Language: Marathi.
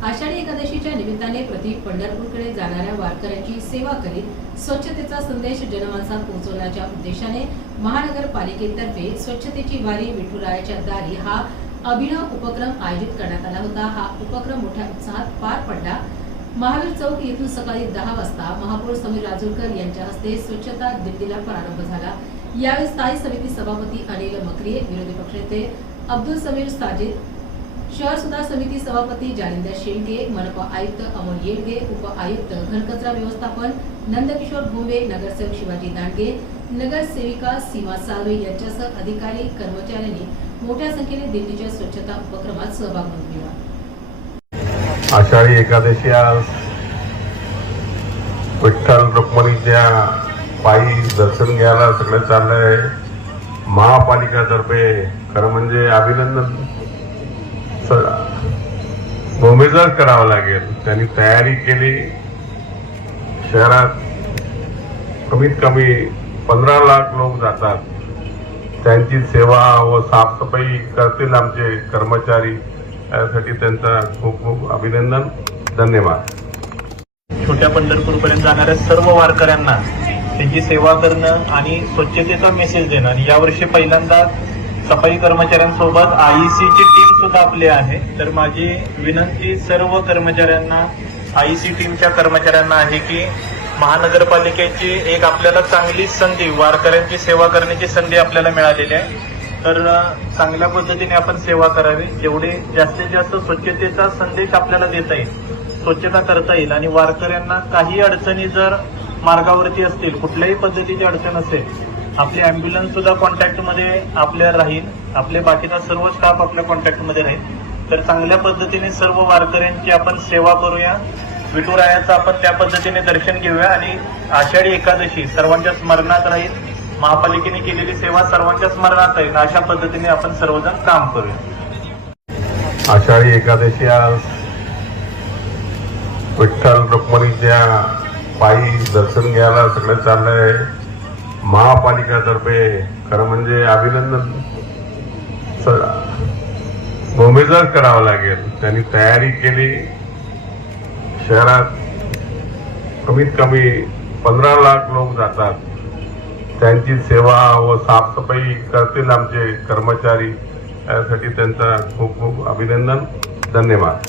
आषाढी एकादशीच्या निमित्ताने प्रति पंढरपूरकडे जाणाऱ्या वारकऱ्यांची सेवा करीत स्वच्छतेचा संदेश जनमानसात पोहोचवण्याच्या उद्देशाने महानगरपालिकेतर्फे स्वच्छतेची वारी विठुरायाच्या दारी हा अभिनव उपक्रम आयोजित करण्यात आला होता। हा उपक्रम मोठ्या उत्साहात पार पडला। महावीर चौक येथून सकाळी 10 वाजता महापौर समीर राजूरकर यांच्या हस्ते स्वच्छता दिंडीला प्रारंभ झाला। यावेळी स्थायी समिती सभापती अनिल मकरिये, विरोधी पक्षनेते अब्दुल समीर साजिद, शहर सुधार समिती सभापती जालिंदर शेंडगे, मनपा आयुक्त अमोल येडगे, उप आयुक्त घनकचरा व्यवस्थापन नंदकिशोर भोंबे, नगरसेवक शिवाजी दांडगे, नगरसेविका सीमा साळवे यांच्यासह अधिकारी कर्मचाऱ्यांनी मोठ्या संख्येने दिल्लीच्या स्वच्छता उपक्रमात सहभाग नोंदविला। आषाढी एकादशी आज विठ्ठल रुक्मिणीच्या पायी दर्शन घ्यायला सगळे चालले आहे। महापालिकातर्फे खरं म्हणजे अभिनंदन भूमिगत करावं लागेल। त्यांनी तयारी केली। शहरात कमीत कमी 15 लाख लोक जातात। त्यांची सेवा व साफसफाई करतील आमचे कर्मचारी। यासाठी त्यांचा खूप खूप अभिनंदन, धन्यवाद। छोट्या पंढरपूरपर्यंत जाणाऱ्या सर्व वारकऱ्यांना त्यांची सेवा करणं आणि स्वच्छतेचा मेसेज देणं। यावर्षी पहिल्यांदा सफाई कर्मचाऱ्यांसोबत आयईसीची टीम सुद्धा आपली आहे। तर माझी विनंती सर्व कर्मचाऱ्यांना, आयईसी टीमच्या कर्मचाऱ्यांना आहे की महानगरपालिकेची एक आपल्याला चांगली संधी, वारकऱ्यांची सेवा करण्याची संधी आपल्याला मिळालेली आहे। तर चांगल्या पद्धतीने आपण सेवा करावी। जेवढे जास्तीत जास्त स्वच्छतेचा संदेश आपल्याला देता येईल, स्वच्छता करता येईल आणि वारकऱ्यांना काही अडचणी जर मार्गावरती असतील, कुठल्याही पद्धतीची अडचण असेल, आपली अँब्युलन्स सुद्धा कॉन्टॅक्टमध्ये आपल्या राहील, आपले बाकीचा सर्व स्टाफ आपल्या कॉन्टॅक्टमध्ये राहील। तर चांगल्या पद्धतीने सर्व वारकऱ्यांची आपण सेवा करूया। विठुरायाचं आपण त्या पद्धतीने दर्शन घेऊया आणि आषाढी एकादशी सर्वांच्या स्मरणात राहील। महापालिकेने केलेली सेवा सर्वांच्या स्मरणात राहील। अशा पद्धतीने आपण सर्वजण काम करूया। आषाढी एकादशी आज विठ्ठल रुक्मिणीच्या पायी दर्शन घ्यायला सगळे चालले आहे। महापालिकातर्फे खरं म्हणजे अभिनंदन भूमिगत करावं लागेल। त्यांनी तयारी केली। शहरात कमीत कमी 15 लाख लोक जातात। त्यांची सेवा व साफसफाई करतील आमचे कर्मचारी। यासाठी त्यांचा खूप खूप अभिनंदन, धन्यवाद।